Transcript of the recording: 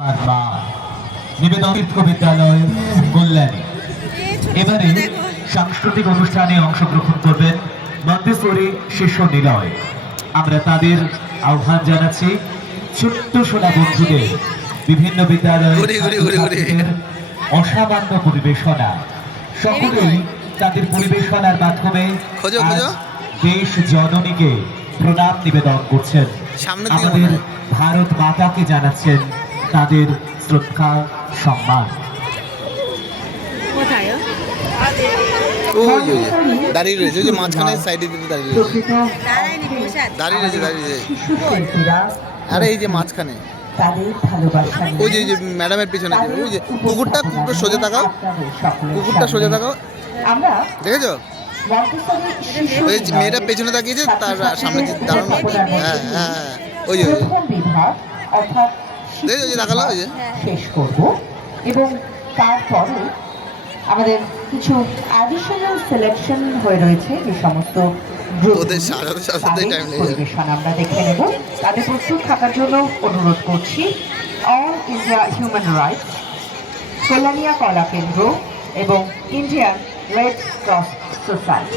আমার মা নিবেদন বিদ্যালয় কল্যাণী। এবারে সাংস্কৃতিক অনুষ্ঠানে অংশগ্রহণ করবেন মন্তেশ্বরী শিশু নিলয়। আমরা তাদের আহ্বান জানাচ্ছি ছোট্ট সোনা বন্ধুদের বিভিন্ন বিদ্যালয়ের অসামান্য পরিবেশনা। সকলেই তাদের পরিবেশনার মাধ্যমে দেশ জননীকে প্রণাম নিবেদন করছেন। আমাদের ভারত মাতাকে জানাচ্ছেন তাদের শ্রদ্ধা সম্মান। দাঁড়িয়ে রয়েছে যে মাঝখানে সাইডে দিকে দাঁড়িয়ে রয়েছে আরে এই যে মাঝখানে ওই যে ম্যাডামের পিছনে ওই যে কুকুরটা সোজা তাকাও, কুকুরটা সোজা তাকাও, দেখেছো ওই মেয়েটা পেছনে তাকিয়েছে তার সামনে দাঁড়ানো। হ্যাঁ হ্যাঁ ওই যে দেখেছো যে তাকালো ওই যে শেষ করব এবং তারপরে আমাদের কিছু অ্যাডিশনাল সিলেকশন হয়ে রয়েছে যে সমস্ত পরিবেশন আমরা দেখে নেব। তাদের প্রস্তুত থাকার জন্য অনুরোধ করছি। অল ইন্ডিয়া হিউম্যান রাইটস, কল্যাণিয়া কলা কেন্দ্র এবং ইন্ডিয়ান রেড ক্রস সোসাইটি।